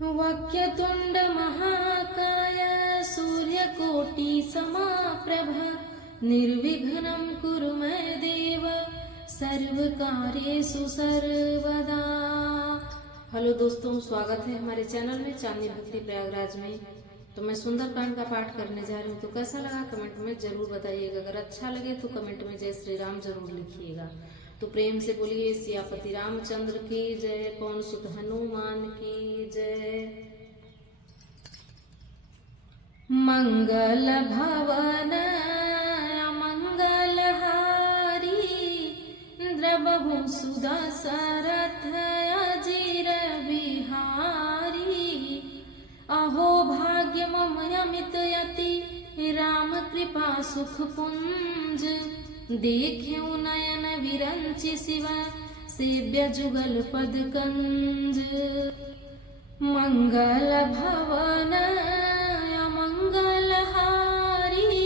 वक्रतुण्ड महाकाय सूर्यकोटि समाप्रभ निर्विघ्नं कुरु मे देव सर्वकार्येषु सर्वदा। हेलो दोस्तों, स्वागत है हमारे चैनल में चांदनी भक्ति प्रयागराज में। तो मैं सुंदरकांड का पाठ करने जा रही हूँ। तो कैसा लगा कमेंट में जरूर बताइएगा। अगर अच्छा लगे तो कमेंट में जय श्री राम जरूर लिखिएगा। तो प्रेम से बोलिए सियापति रामचंद्र की जय, पवन सुत हनुमान की जय। मंगल भवन मंगल हारी द्रवहु सुदशरथ अजिर बिहारी। अहो भाग्य मम अमित यति राम कृपा सुख पुंज। देख्यौ नयन विरंचि शिवा सेव्य जुगल पद कंज। मंगल भवन मंगल हारी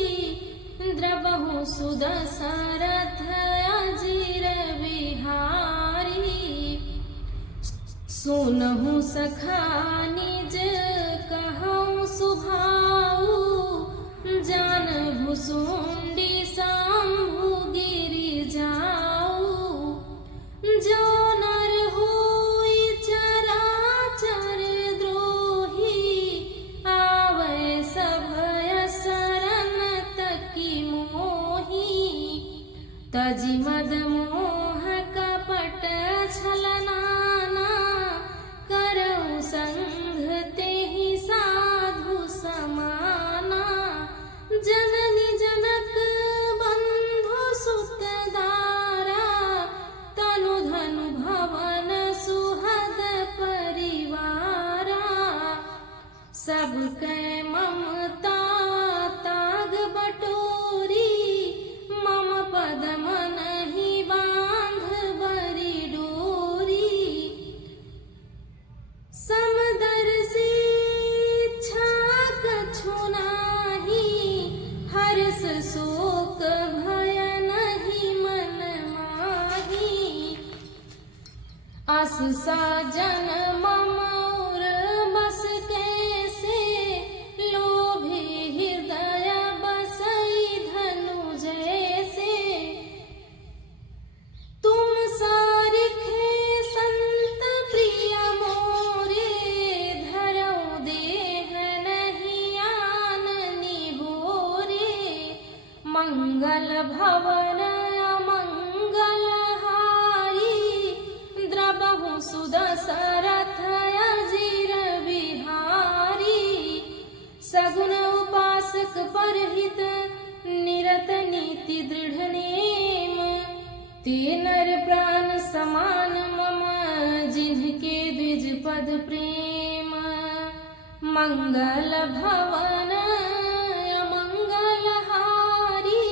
द्रवहु सुदशरथ अजिर बिहारी। सुनहु सखा निज कहौ सुभाऊ जान भुसुंडी शंभु गिरि जाऊ। जो नर होई चराचर द्रोही आवे सभय शरण तकी मोही। तजि मद मोह कपट छलनाना करौ संग तेहि साधु समाना। जननी जनक बंधु सुत दारा तनु धनु भवन सुहद परिवारा। सबके ममता ताग बटोरी मम पद मन ही बांध बरी डोरी। समदर्शी इच्छा कछु नाही हर्ष शोक भय नहीं मन माही। अस साजन मम उर बस कैसे लोभी हृदय बसई धनु जैसे। तुम सारिखे संत प्रिय मोरे धरौ देह नहीं आननी होरे। मंगल भवन मंगल हारी द्रवहु सुदशरथ अजिर बिहारी। सगुन उपासक परहित निरत नीति दृढ़ नेम। ते नर प्राण समान मम जिन्हके द्विज पद प्रेम। मंगल भवन मंगल हारी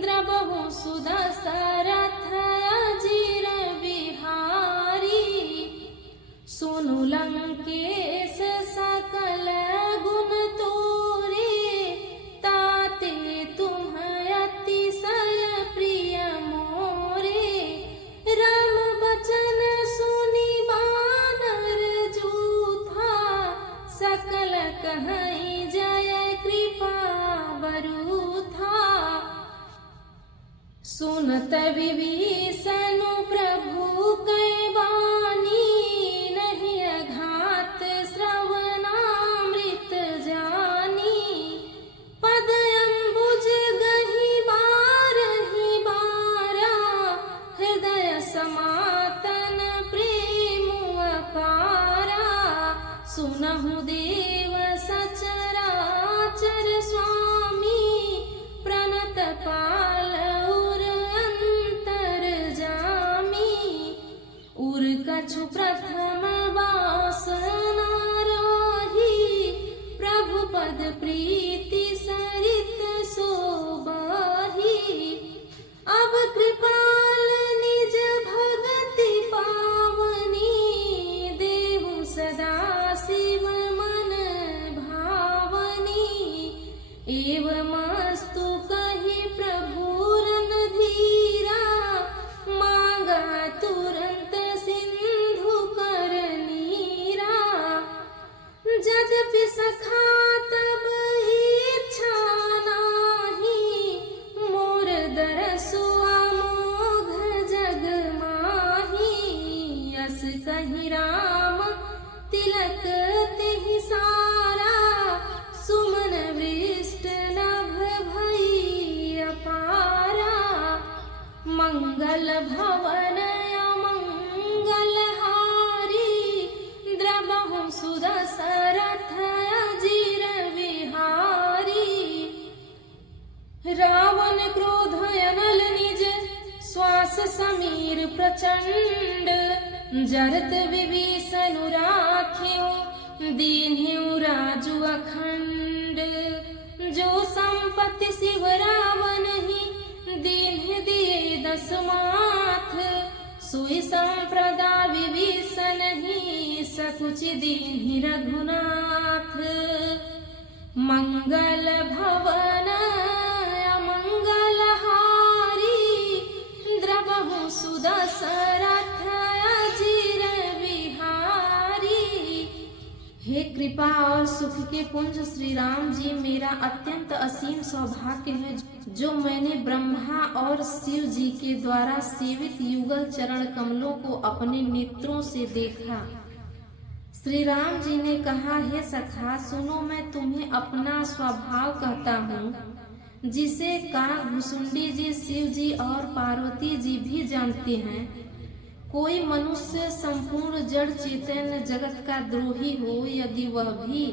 द्रवहु सुदशरथ अजिर बिहारी। सुनु लंकेश सकल गुण तोरे ताते तुम अतिशय प्रिय मोरे। राम बचन सुनि बानर जूथा सकल कहई जय कृपा बरूथा। सुनत विभीषण प्रभु कै वाणी नहीं अघात श्रवणामृत जानी। पद अम्बुज गहि बारहि बारा हृदय समातन प्रेम अपारा। सुनहु देव सचराचर स्वामी प्रणत पाल उर अंतर जामी। उर कछु प्रथम वासना राही प्रभु पद प्रीति सरित सोबाही। अब कृपाल निज भगति पावनी देहु सदा शिव मन भावनी। एवमस्तु कहि प्रभु रणधीरा मांगा तुरंत सिंधु कर नीरा। तिलक तेहि सारा, सुमन वृष्ट नभ भई अपारा। मंगल भवन अमंगल हारी, द्रबहु सुदशरथ अजिर विहारी। रावण क्रोध अनल निज, श्वास समीर प्रचंड। जरत विभीषण राख्यो, दीन्ह्यु राजु अखंड। जो संपत्ति शिव रावण ही, दीन्ह दिए दस माथ। सोई संप्रदा विभीषण ही, सकुचि दीन्हि रघुनाथ। मंगल भवन अमंगल हारी, द्रबहु सुदशरथ अजिर विहारी। हे कृपा और सुख के पुंज श्री राम जी, मेरा अत्यंत असीम सौभाग्य है जो मैंने ब्रह्मा और शिव जी के द्वारा सेवित युगल चरण कमलों को अपने नेत्रों से देखा। श्री राम जी ने कहा, हे सखा सुनो, मैं तुम्हें अपना स्वभाव कहता हूँ, जिसे काग भुसुंडी जी, शिव जी और पार्वती जी भी जानते हैं। कोई मनुष्य संपूर्ण जड़ चेतन जगत का द्रोही हो, यदि वह भी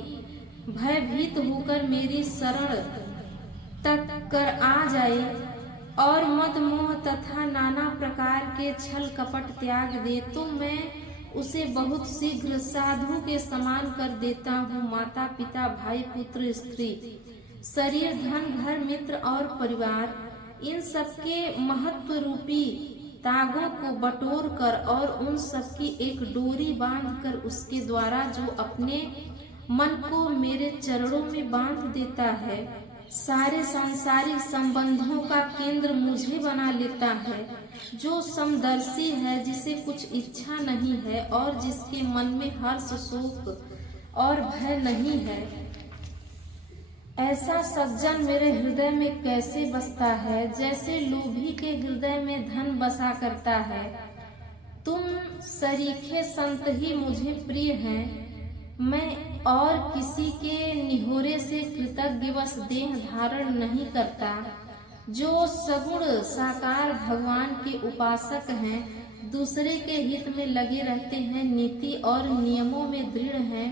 भयभीत होकर मेरी शरण तक कर आ जाए और मद मोह तथा नाना प्रकार के छल कपट त्याग दे, तो मैं उसे बहुत शीघ्र साधु के समान कर देता हूँ। माता पिता भाई पुत्र स्त्री, शरीर धन घर मित्र और परिवार, इन सबके महत्व रूपी तागों को बटोर कर और उन सबकी एक डोरी बांधकर उसके द्वारा जो अपने मन को मेरे चरणों में बांध देता है, सारे सांसारिक संबंधों का केंद्र मुझे बना लेता है। जो समदर्शी है, जिसे कुछ इच्छा नहीं है और जिसके मन में हर्ष शोक और भय नहीं है, ऐसा सज्जन मेरे हृदय में कैसे बसता है, जैसे लोभी के हृदय में धन बसा करता है। तुम सरीखे संत ही मुझे प्रिय हैं। मैं और किसी के निहोरे से कृतज्ञवश देह धारण नहीं करता। जो सगुण साकार भगवान के उपासक हैं, दूसरे के हित में लगे रहते हैं, नीति और नियमों में दृढ़ हैं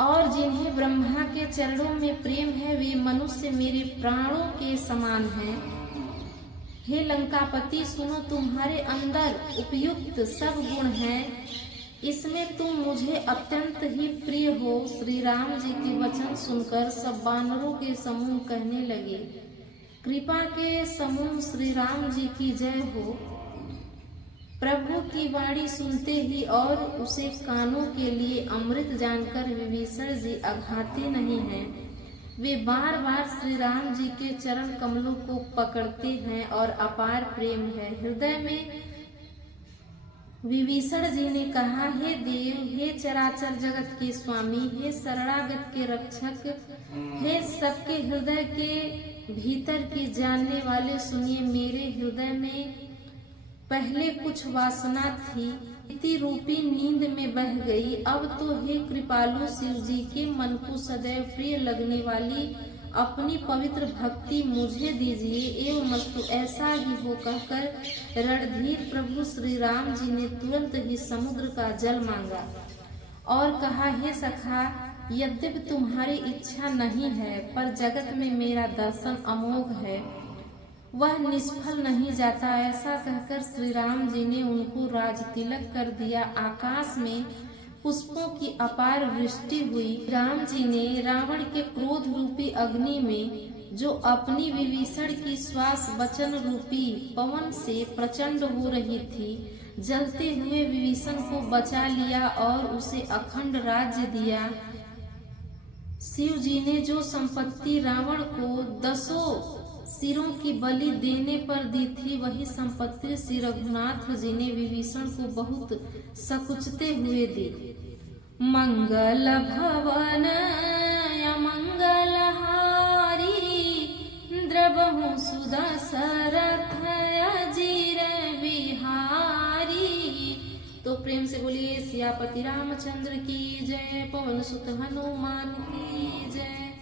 और जिन्हें ब्रह्मा के चरणों में प्रेम है, वे मनुष्य मेरे प्राणों के समान हैं। हे लंकापति सुनो, तुम्हारे अंदर उपयुक्त सब गुण हैं, इसमें तुम मुझे अत्यंत ही प्रिय हो। श्री राम जी के वचन सुनकर सब वानरों के समूह कहने लगे, कृपा के समूह श्री राम जी की जय हो। प्रभु की वाणी सुनते ही और उसे कानों के लिए अमृत जानकर विभीषण जी अघाते नहीं हैं। वे बार बार श्री राम जी के चरण कमलों को पकड़ते हैं और अपार प्रेम है हृदय में। विभीषण जी ने कहा, हे देव, हे चराचर जगत के स्वामी, हे शरणागत के रक्षक, हे सबके हृदय के भीतर की जानने वाले, सुनिए। मेरे हृदय में पहले कुछ वासना थी, इति रूपी नींद में बह गई। अब तो हे कृपालु शिव जी के मन को सदैव प्रिय लगने वाली अपनी पवित्र भक्ति मुझे दीजिए। एवं मस्तु ऐसा ही हो कहकर रणधीर प्रभु श्री राम जी ने तुरंत ही समुद्र का जल मांगा और कहा, हे सखा, यद्यपि तुम्हारी इच्छा नहीं है, पर जगत में मेरा दर्शन अमोघ है, वह निष्फल नहीं जाता। ऐसा कहकर श्री राम जी ने उनको राज तिलक कर दिया। आकाश में पुष्पों की अपार वृष्टि हुई। राम जी ने रावण के क्रोध रूपी अग्नि में, जो अपनी विभीषण की श्वास वचन रूपी पवन से प्रचंड हो रही थी, जलते हुए विभीषण को बचा लिया और उसे अखंड राज्य दिया। शिव जी ने जो संपत्ति रावण को 10 सिरों की बलि देने पर दी थी, वही संपत्ति श्री रघुनाथ जी ने विभीषण को बहुत सकुचते हुए दी। मंगल भवन अमंगल हारी, द्रबहु सुदशरथ अजिर विहारी। तो प्रेम से बोलिए सियापति रामचंद्र की जय, पवन सुत हनुमान की जय।